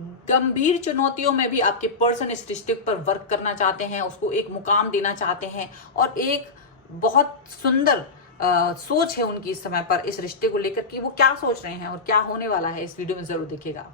गंभीर चुनौतियों में भी आपके पर्सन इस रिश्ते पर वर्क करना चाहते हैं, उसको एक मुकाम देना चाहते हैं, और एक बहुत सुंदर सोच है उनकी इस समय पर इस रिश्ते को लेकर कि वो क्या सोच रहे हैं और क्या होने वाला है। इस वीडियो में जरूर देखिएगा।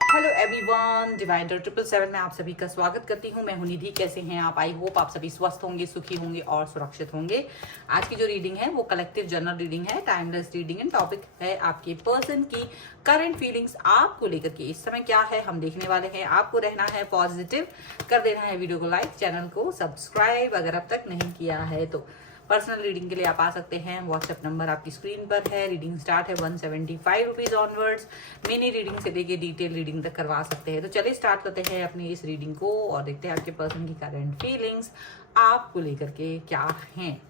हेलो एवरीवन, डिवाइडर 777 में आप सभी का स्वागत करती हूँ। मैं हूं निधि। कैसे हैं आप? आई होप आप सभी स्वस्थ होंगे, सुखी होंगे और सुरक्षित होंगे। आज की जो रीडिंग है वो कलेक्टिव जनरल रीडिंग है, टाइमलेस रीडिंग एंड टॉपिक है आपके पर्सन की करंट फीलिंग्स आपको लेकर के इस समय क्या है हम देखने वाले हैं। आपको रहना है पॉजिटिव, कर देना है वीडियो को लाइक, चैनल को सब्सक्राइब अगर अब तक नहीं किया है तो। पर्सनल रीडिंग के लिए आप आ सकते हैं, व्हाट्सएप नंबर आपकी स्क्रीन पर है। रीडिंग स्टार्ट है 175 रुपीज ऑनवर्ड्स। मिनी रीडिंग से लेके डिटेल रीडिंग तक करवा सकते हैं। तो चलिए स्टार्ट करते हैं अपनी इस रीडिंग को और देखते हैं आपके पर्सन की करंट फीलिंग्स आपको लेकर के क्या हैं।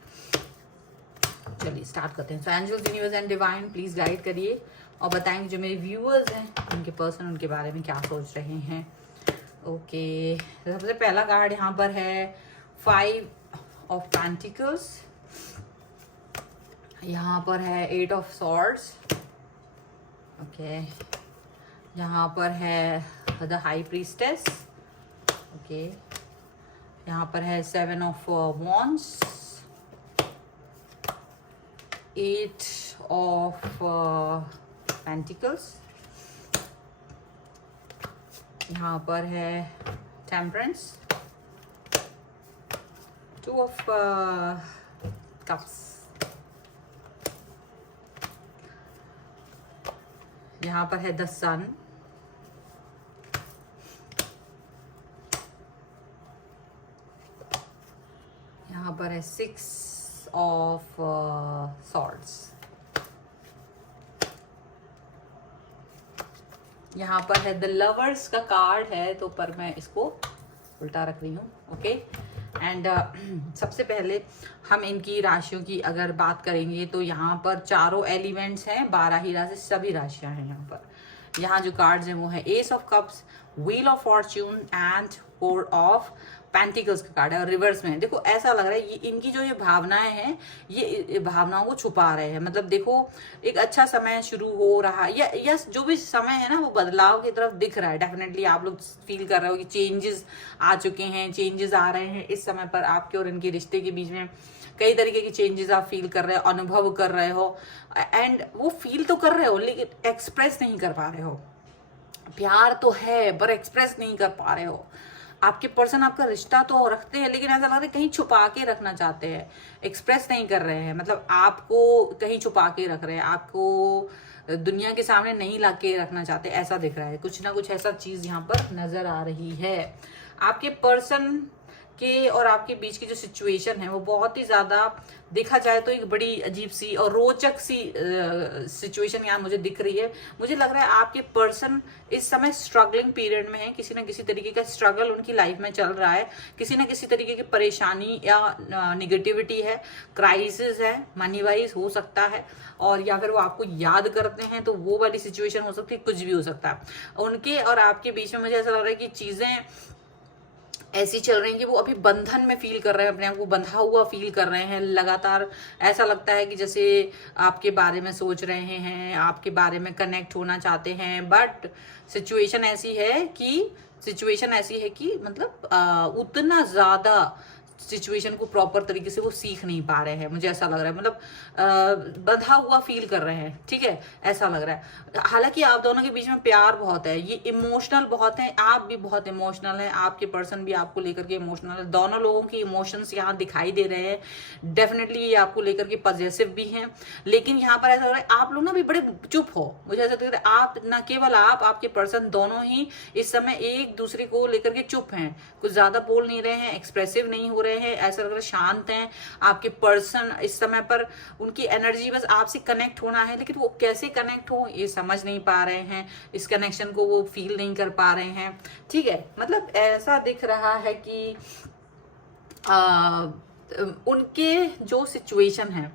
चलिए स्टार्ट करते हैं। So angels, universe and divine please guide करिए और बताएंगे जो मेरे व्यूअर्स हैं उनके पर्सन उनके बारे में क्या सोच रहे हैं। ओके, सबसे पहला कार्ड यहाँ पर है 5 ऑफ पेंटिकल्स, यहाँ पर है 8 ऑफ सॉर्ड्स। ओके, यहाँ पर है द हाई प्रीस्टेस। ओके, यहाँ पर है 7 ऑफ वॉन्ड्स, 8 ऑफ पेंटिकल्स, यहाँ पर है टेम्परेंस, 2 ऑफ कप्स, यहाँ पर है द सन, यहाँ पर है 6 ऑफ सॉर्ड्स, यहाँ पर है द लवर्स का कार्ड है तो पर मैं इसको उल्टा रख रही हूँ। ओके, एंड सबसे पहले हम इनकी राशियों की अगर बात करेंगे तो यहाँ पर चारों एलिमेंट्स हैं, 12 ही राशि सभी राशियां हैं। यहाँ पर यहाँ जो कार्ड्स हैं वो है S of cups, wheel of Fortune and 4 of pentacles का कार्ड है। और रिवर्स में देखो ऐसा लग रहा है ये इनकी जो ये भावनाएं हैं ये भावनाओं को छुपा रहे हैं। मतलब देखो एक अच्छा समय शुरू हो रहा है या जो भी समय है ना वो बदलाव की तरफ दिख रहा है। डेफिनेटली आप लोग फील कर रहे हो कि चेंजेस आ चुके हैं, चेंजेस आ रहे हैं इस समय पर आपके और इनके रिश्ते के बीच में। कई तरीके के चेंजेस आप फील कर रहे हो, अनुभव कर रहे हो, एंड वो फील तो कर रहे हो लेकिन एक्सप्रेस नहीं कर पा रहे हो। प्यार तो है पर एक्सप्रेस नहीं कर पा रहे हो। आपके पर्सन आपका रिश्ता तो रखते हैं लेकिन ऐसा लग रहा है कहीं छुपा के रखना चाहते हैं, एक्सप्रेस नहीं कर रहे हैं। मतलब आपको कहीं छुपा के रख रहे हैं, आपको दुनिया के सामने नहीं ला के रखना चाहते, ऐसा दिख रहा है। कुछ ना कुछ ऐसा चीज यहाँ पर नजर आ रही है। आपके पर्सन के और आपके बीच की जो सिचुएशन है वो बहुत ही ज्यादा देखा जाए तो एक बड़ी अजीब सी और रोचक सी सिचुएशन यहाँ मुझे दिख रही है। मुझे लग रहा है आपके पर्सन इस समय स्ट्रगलिंग पीरियड में है, किसी ना किसी तरीके का स्ट्रगल उनकी लाइफ में चल रहा है, किसी ना किसी तरीके की परेशानी या निगेटिविटी है, क्राइसिस है, मनी वाइज हो सकता है, और या फिर वो आपको याद करते हैं तो वो वाली सिचुएशन हो सकती है, कुछ भी हो सकता है। उनके और आपके बीच में मुझे ऐसा लग रहा है कि चीजें ऐसी चल रही हैं कि वो अभी बंधन में फील कर रहे हैं, अपने आप को बंधा हुआ फील कर रहे हैं। लगातार ऐसा लगता है कि जैसे आपके बारे में सोच रहे हैं, आपके बारे में कनेक्ट होना चाहते हैं, बट सिचुएशन ऐसी है कि मतलब उतना ज्यादा सिचुएशन को प्रॉपर तरीके से वो सीख नहीं पा रहे हैं। मुझे ऐसा लग रहा है मतलब बंधा हुआ फील कर रहे हैं। ठीक है, ऐसा लग रहा है। हालांकि आप दोनों के बीच में प्यार बहुत है, ये इमोशनल बहुत है, आप भी बहुत इमोशनल है, आपके पर्सन भी आपको लेकर के इमोशनल है। दोनों लोगों के इमोशंस यहाँ दिखाई दे रहे हैं। डेफिनेटली ये आपको लेकर के पॉजिटिव भी हैं, लेकिन यहाँ पर ऐसा लग रहा है आप लोग ना भी बड़े चुप हो। मुझे ऐसा लग रहा है आप न केवल आपके पर्सन दोनों ही इस समय एक दूसरे को लेकर के चुप हैं, कुछ ज्यादा बोल नहीं रहे हैं, एक्सप्रेसिव नहीं हो रहे हैं, ऐसा लग रहा है शांत हैं। आपके पर्सन इस समय पर उनकी एनर्जी बस आपसे कनेक्ट होना है, लेकिन वो कैसे कनेक्ट हो ये समझ नहीं पा रहे हैं, इस कनेक्शन को वो फील नहीं कर पा रहे हैं। ठीक है, मतलब ऐसा दिख रहा है कि उनके जो सिचुएशन है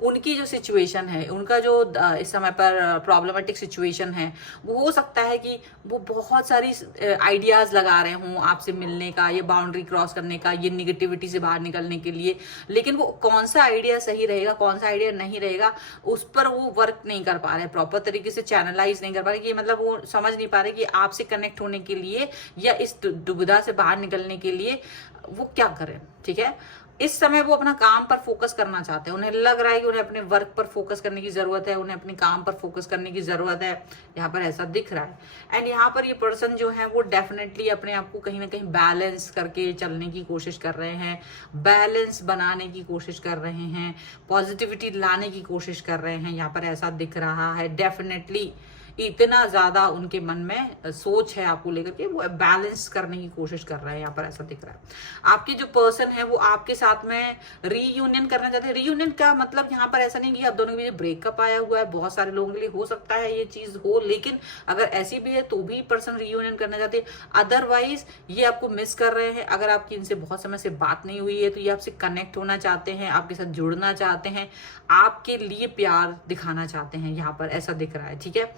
उनकी जो सिचुएशन है, उनका जो इस समय पर प्रॉब्लमेटिक सिचुएशन है, वो हो सकता है कि वो बहुत सारी आइडियाज लगा रहे हों आपसे मिलने का, ये बाउंड्री क्रॉस करने का, ये निगेटिविटी से बाहर निकलने के लिए, लेकिन वो कौन सा आइडिया सही रहेगा, कौन सा आइडिया नहीं रहेगा, उस पर वो वर्क नहीं कर पा रहे, प्रॉपर तरीके से चैनलाइज नहीं कर पा रहे, कि मतलब वो समझ नहीं पा रहे कि आपसे कनेक्ट होने के लिए या इस दुविधा से बाहर निकलने के लिए वो क्या करें। ठीक है, इस समय वो अपना काम पर फोकस करना चाहते हैं, उन्हें लग रहा है कि उन्हें अपने वर्क पर फोकस करने की जरूरत है, उन्हें अपने काम पर फोकस करने की जरूरत है, यहाँ पर ऐसा दिख रहा है। एंड यहाँ पर ये पर्सन जो है वो डेफिनेटली अपने आप को कहीं ना कहीं बैलेंस करके चलने की कोशिश कर रहे हैं, बैलेंस बनाने की कोशिश कर रहे हैं, पॉजिटिविटी लाने की कोशिश कर रहे हैं, यहाँ पर ऐसा दिख रहा है। डेफिनेटली इतना ज्यादा उनके मन में सोच है आपको लेकर के, वो बैलेंस करने की कोशिश कर रहे हैं, यहाँ पर ऐसा दिख रहा है। आपके जो पर्सन है वो आपके साथ में रीयूनियन करना चाहते हैं। रीयूनियन का मतलब यहाँ पर ऐसा नहीं कि आप दोनों के बीच ब्रेकअप आया हुआ है, बहुत सारे लोगों के लिए हो सकता है ये चीज हो, लेकिन अगर ऐसी भी है तो भी पर्सन रीयूनियन करना चाहते हैं। अदरवाइज ये आपको मिस कर रहे हैं। अगर आपकी इनसे बहुत समय से बात नहीं हुई है तो ये आपसे कनेक्ट होना चाहते हैं, आपके साथ जुड़ना चाहते हैं, आपके लिए प्यार दिखाना चाहते हैं, यहाँ पर ऐसा दिख रहा है। ठीक है,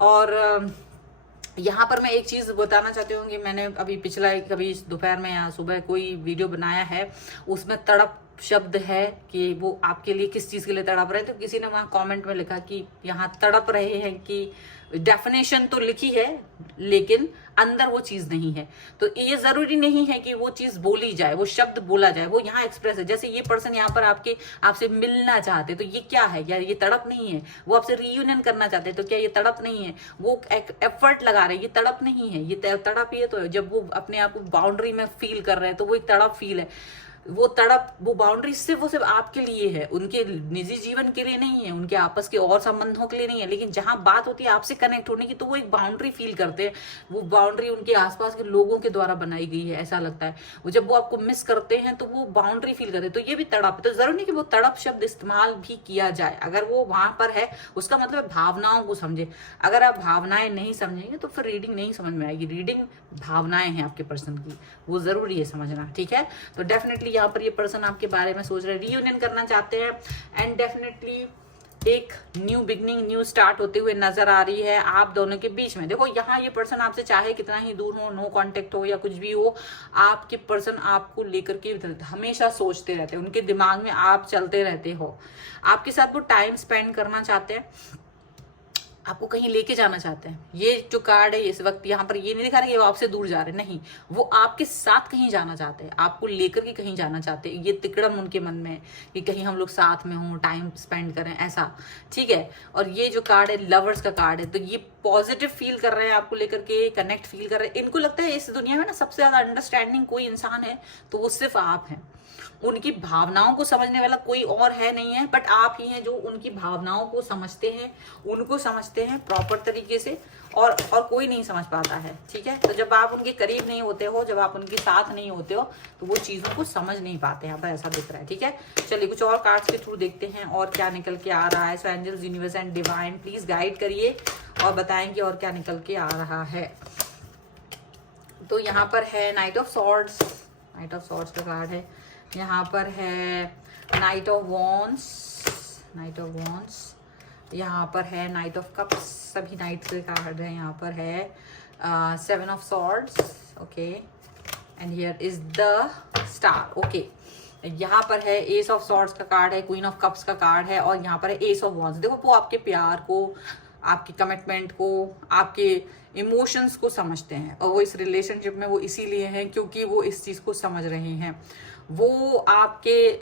और यहाँ पर मैं एक चीज बताना चाहती हूँ कि मैंने अभी पिछला कभी दोपहर में या सुबह कोई वीडियो बनाया है, उसमें तड़प शब्द है कि वो आपके लिए किस चीज के लिए तड़प रहे हैं। तो किसी ने वहां कमेंट में लिखा कि यहाँ तड़प रहे हैं, कि डेफिनेशन तो लिखी है लेकिन अंदर वो चीज नहीं है। तो ये जरूरी नहीं है कि वो चीज बोली जाए, वो शब्द बोला जाए, वो यहाँ एक्सप्रेस है। जैसे ये पर्सन यहाँ पर आपसे मिलना चाहते, तो ये क्या है? यार ये तड़प नहीं है। वो आपसे रीयूनियन करना चाहते, तो क्या ये तड़प नहीं है? वो एफर्ट लगा रहे हैं, ये तड़प नहीं है। ये तड़प ही है। तो जब वो अपने आप को बाउंड्री में फील कर रहे हैं तो वो एक तड़प फील है। वो तड़प, वो बाउंड्री सिर्फ आपके लिए है, उनके निजी जीवन के लिए नहीं है, उनके आपस के और संबंधों के लिए नहीं है। लेकिन जहां बात होती है आपसे कनेक्ट होने की, तो वो एक बाउंड्री फील करते हैं। वो बाउंड्री उनके आसपास के लोगों के द्वारा बनाई गई है, ऐसा लगता है। वो जब वो आपको मिस करते हैं तो वो बाउंड्री फील करते हैं। तो ये भी तड़प है। तो जरूरी नहीं कि वो तड़प शब्द इस्तेमाल भी किया जाए। अगर वो वहां पर है, उसका मतलब भावनाओं को समझे। अगर आप भावनाएं नहीं समझेंगे तो फिर रीडिंग नहीं समझ में आएगी। रीडिंग भावनाएं हैं आपके पर्सन की, वो जरूरी है समझना। ठीक है, तो डेफिनेटली यहाँ पर ये पर्सन आपके बारे में सोच रहे हैं, रीयूनियन करना चाहते हैं, एंड डेफिनेटली एक न्यू बिगनिंग, न्यू स्टार्ट होते हुए नजर आ रही है आप दोनों के बीच में। देखो यहाँ ये पर्सन आपसे चाहे कितना ही दूर हो, नो कांटेक्ट हो या कुछ भी हो, आपके पर्सन आपको लेकर के हमेशा सोचते रहते हैं, उनके दिमाग में आप चलते रहते हो। आपके साथ वो टाइम स्पेंड करना चाहते हैं, आपको कहीं लेके जाना चाहते हैं। ये जो कार्ड है इस वक्त यहाँ पर ये नहीं दिखा रहा कि वो आपसे दूर जा रहे हैं, नहीं, वो आपके साथ कहीं जाना चाहते हैं, आपको लेकर के कहीं जाना चाहते हैं। ये तिकड़म उनके मन में है कि कहीं हम लोग साथ में हों, टाइम स्पेंड करें, ऐसा। ठीक है, और ये जो कार्ड है लवर्स का कार्ड है, तो ये पॉजिटिव फील कर रहे हैं आपको लेकर के, कनेक्ट फील कर रहे हैं। इनको लगता है इस दुनिया में ना सबसे ज्यादा अंडरस्टैंडिंग कोई इंसान है तो वो सिर्फ आप हैं। उनकी भावनाओं को समझने वाला कोई और है नहीं है, बट आप ही हैं जो उनकी भावनाओं को समझते हैं, उनको समझते हैं प्रॉपर तरीके से, और कोई नहीं समझ पाता है। ठीक है, तो जब आप उनके करीब नहीं होते हो, जब आप उनके साथ नहीं होते हो, तो वो चीजों को समझ नहीं पाते। यहाँ पर ऐसा दिख रहा है। ठीक है, चलिए कुछ और कार्ड्स के थ्रू देखते हैं और क्या निकल के आ रहा है। So angels, universe and divine please guide करिए और बताएं कि और क्या निकल के आ रहा है। तो यहाँ पर है night of swords, night of swords का कार्ड है। यहाँ पर है night of wands, night of wands. यहाँ पर है नाइट ऑफ कप्स, सभी नाइट के कार्ड है। यहाँ पर है seven of swords, okay, and here is the star, okay. यहाँ पर है एस ऑफ सॉर्ड्स का कार्ड है, क्वीन ऑफ कप्स का कार्ड है, और यहाँ पर है एस ऑफ वॉन्ड्स। देखो वो आपके प्यार को, आपकी कमिटमेंट को, आपके इमोशंस को समझते हैं, और वो इस रिलेशनशिप में वो इसीलिए हैं क्योंकि वो इस चीज को समझ रहे हैं। वो आपके,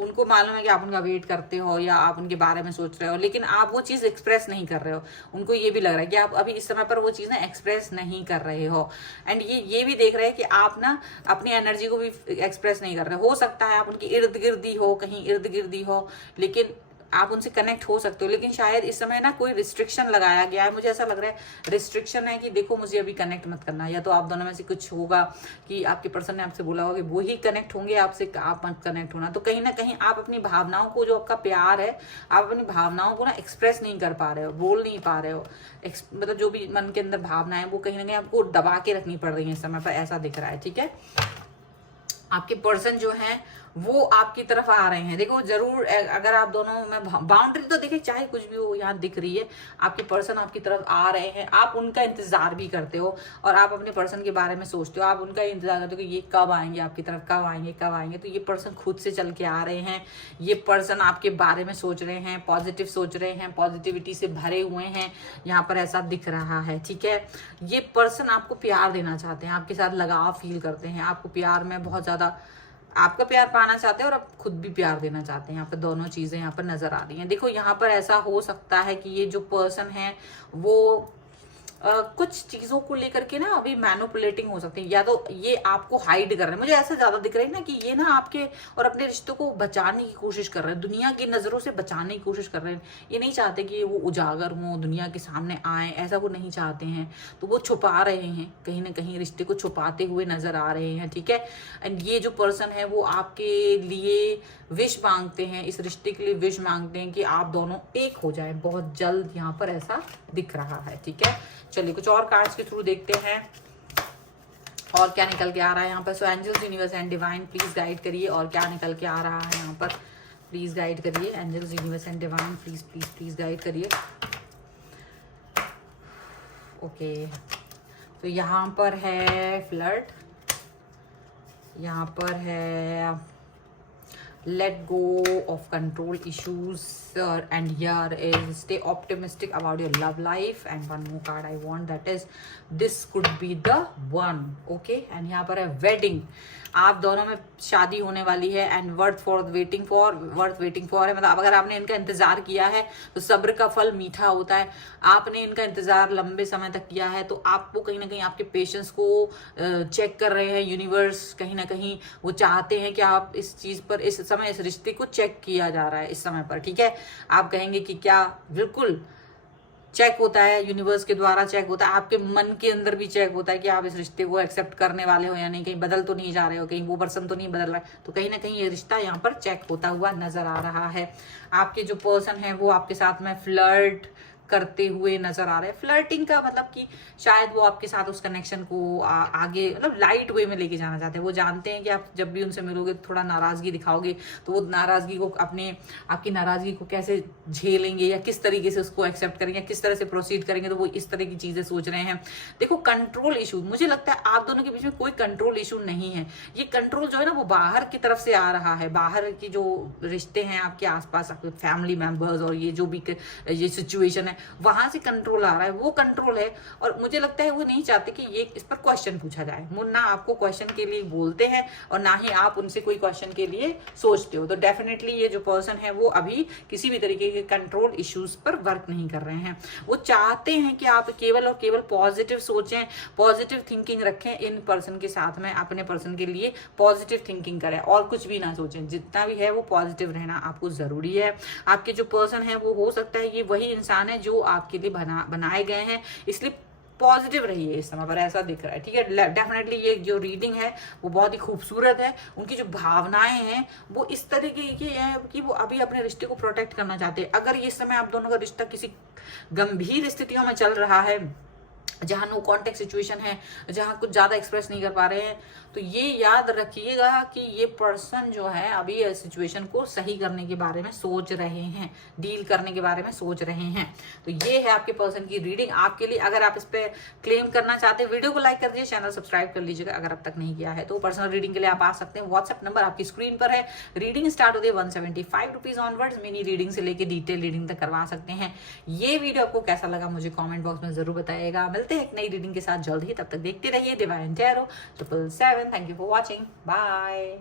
उनको मालूम है कि आप उनका वेट करते हो या आप उनके बारे में सोच रहे हो, लेकिन आप वो चीज एक्सप्रेस नहीं कर रहे हो। उनको ये भी लग रहा है कि आप अभी इस समय पर वो चीज ना एक्सप्रेस नहीं कर रहे हो, एंड ये भी देख रहे हैं कि आप ना अपनी एनर्जी को भी एक्सप्रेस नहीं कर रहे हो। सकता है आप उनकी इर्द गिर्द हो, कहीं इर्द गिर्द हो, लेकिन आप उनसे कनेक्ट हो सकते हो। लेकिन शायद इस समय ना कोई रिस्ट्रिक्शन लगाया गया है, मुझे ऐसा लग रहा है रिस्ट्रिक्शन है कि देखो मुझे अभी कनेक्ट मत करना, या तो आप दोनों में से कुछ होगा कि आपके पर्सन ने आपसे बोला होगा कि वो ही कनेक्ट होंगे आपसे, आप मत कनेक्ट होना। तो कहीं ना कहीं आप अपनी भावनाओं को, जो आपका प्यार है, आप अपनी भावनाओं को ना एक्सप्रेस नहीं कर पा रहे हो, बोल नहीं पा रहे हो। मतलब जो भी मन के अंदर भावना है वो कहीं ना कहीं आपको दबा के रखनी पड़ रही है इस समय पर, ऐसा दिख रहा है। ठीक है, आपके पर्सन जो हैं वो आपकी तरफ आ रहे हैं। देखो जरूर अगर आप दोनों में बाउंड्री, तो देखिए चाहे कुछ भी हो यहाँ दिख रही है, आपके पर्सन आपकी तरफ आ रहे हैं, आप उनका इंतजार भी करते हो और आप अपने पर्सन के बारे में सोचते हो, आप उनका इंतजार करते हो कि ये कब आएंगे आपकी तरफ, कब आएंगे कब आएंगे। तो ये पर्सन खुद से चल के आ रहे हैं, ये पर्सन आपके बारे में सोच रहे हैं, पॉजिटिव सोच रहे हैं, पॉजिटिविटी से भरे हुए हैं, यहाँ पर ऐसा दिख रहा है। ठीक है, ये पर्सन आपको प्यार देना चाहते हैं, आपके साथ लगाव फील करते हैं, आपको प्यार में बहुत ज्यादा आपका प्यार पाना चाहते हैं और आप खुद भी प्यार देना चाहते हैं। यहाँ पर दोनों चीजें यहाँ पर नजर आ रही हैं। देखो यहाँ पर ऐसा हो सकता है कि ये जो पर्सन है वो कुछ चीजों को लेकर के ना अभी मैनिपुलेटिंग हो सकते हैं, या तो ये आपको हाइड कर रहे हैं, मुझे ऐसा ज्यादा दिख रहा है ना कि ये ना आपके और अपने रिश्तों को बचाने की कोशिश कर रहे हैं, दुनिया की नजरों से बचाने की कोशिश कर रहे हैं। ये नहीं चाहते कि वो उजागर हो, दुनिया के सामने आए, ऐसा वो नहीं चाहते हैं। तो वो छुपा रहे हैं, कहीं ना कहीं रिश्ते को छुपाते हुए नजर आ रहे हैं। ठीक है, एंड ये जो पर्सन है वो आपके लिए विश मांगते हैं, इस रिश्ते के लिए विश मांगते हैं कि आप दोनों एक हो जाएं बहुत जल्द, यहाँ पर ऐसा दिख रहा है। ठीक है, चलिए कुछ और कार्ड्स के थ्रू देखते हैं और क्या निकल के आ रहा है यहाँ पर। So angels, universe and divine please guide करिए और क्या निकल के आ रहा है यहाँ पर, प्लीज गाइड करिए। Angels, universe and divine please please please guide करिए। ओके, तो यहाँ पर है फ्लर्ट, यहाँ पर है let go of control issues and here is stay optimistic about your love life, and one more card I want, that is this could be the one. okay, and यहाँ पर है wedding, आप दोनों में शादी होने वाली है एंड वर्थ वेटिंग फॉर है, मतलब अगर आपने इनका इंतजार किया है तो सब्र का फल मीठा होता है। आपने इनका इंतजार लंबे समय तक किया है तो आपको कहीं ना कहीं आपके पेशेंस को चेक कर रहे हैं यूनिवर्स, कहीं ना कहीं वो चाहते हैं कि आप इस चीज पर इस समय इस रिश्ते को चेक किया जा रहा है इस समय पर। ठीक है, आप कहेंगे कि क्या बिल्कुल चेक होता है, यूनिवर्स के द्वारा चेक होता है, आपके मन के अंदर भी चेक होता है कि आप इस रिश्ते को एक्सेप्ट करने वाले हो या नहीं, कहीं बदल तो नहीं जा रहे हो, कहीं वो पर्सन तो नहीं बदल रहा है। तो कहीं ना कहीं ये रिश्ता यहाँ पर चेक होता हुआ नजर आ रहा है। आपके जो पर्सन है वो आपके साथ में फ्लर्ट करते हुए नजर आ रहे हैं। फ्लर्टिंग का मतलब कि शायद वो आपके साथ उस कनेक्शन को आगे मतलब लाइट वे में लेके जाना चाहते हैं। वो जानते हैं कि आप जब भी उनसे मिलोगे थोड़ा नाराजगी दिखाओगे तो वो नाराजगी को आपकी नाराजगी को कैसे झेलेंगे या किस तरीके से उसको एक्सेप्ट करेंगे या किस तरह से प्रोसीड करेंगे, तो वो इस तरह की चीजें सोच रहे हैं। देखो कंट्रोल इशू, मुझे लगता है आप दोनों के बीच में कोई कंट्रोल इशू नहीं है। ये कंट्रोल जो है ना वो बाहर की तरफ से आ रहा है, बाहर की जो रिश्ते हैं आपके आसपास, आपके फैमिली मेंबर्स और ये जो भी ये सिचुएशन है वहां से कंट्रोल आ रहा है, वो कंट्रोल है। और मुझे लगता है वो नहीं चाहते कि ये इस पर क्वेश्चन पूछा जाए, वो ना आपको क्वेश्चन के लिए बोलते हैं और ना ही आप उनसे कोई क्वेश्चन के लिए सोचते हो। तो डेफिनेटली ये जो पर्सन है वो अभी किसी भी तरीके के कंट्रोल इश्यूज पर वर्क नहीं कर रहे हैं। वो चाहते हैं कि आप केवल और केवल पॉजिटिव सोचें, पॉजिटिव थिंकिंग रखें, इन पर्सन के साथ में अपने पर्सन के लिए पॉजिटिव थिंकिंग करें और कुछ भी ना सोचें। जितना भी है वो पॉजिटिव रहना आपको जरूरी है। आपके जो पर्सन है वो हो सकता है ये वही इंसान है जो आपके लिए बनाए गए हैं, इसलिए पॉजिटिव रहिए इस समय पर, ऐसा दिख रहा है। ठीक है, डेफिनेटली ये जो रीडिंग है वो बहुत ही खूबसूरत है। उनकी जो भावनाएं हैं वो इस तरीके की है कि वो अभी अपने रिश्ते को प्रोटेक्ट करना चाहते हैं। अगर इस समय आप दोनों का रिश्ता किसी गंभीर स्थितियों में चल रहा है, जहां नो कॉन्टेक्ट सिचुएशन है, जहां कुछ ज्यादा एक्सप्रेस नहीं कर पा रहे हैं, तो ये याद रखिएगा कि ये पर्सन जो है अभी इस सिचुएशन को सही करने के बारे में सोच रहे हैं, डील करने के बारे में सोच रहे हैं। तो ये है आपके पर्सन की रीडिंग आपके लिए। अगर आप इस पे क्लेम करना चाहते हैं वीडियो को लाइक कर दीजिए, चैनल सब्सक्राइब कर लीजिएगा अगर अब तक नहीं किया है। तो पर्सनल रीडिंग के लिए आप आ सकते हैं, व्हाट्सएप नंबर आपकी स्क्रीन पर है। रीडिंग स्टार्ट होती है 175 रुपीज ऑनवर्ड्स, मिनी रीडिंग से लेकर डिटेल रीडिंग तक करवा सकते हैं। ये वीडियो आपको कैसा लगा मुझे कॉमेंट बॉक्स में जरूर बताइएगा। मिलते हैं एक नई रीडिंग के साथ जल्द ही, तब तक देखते रहिए Divine Tarot 777। Thank you for watching, bye.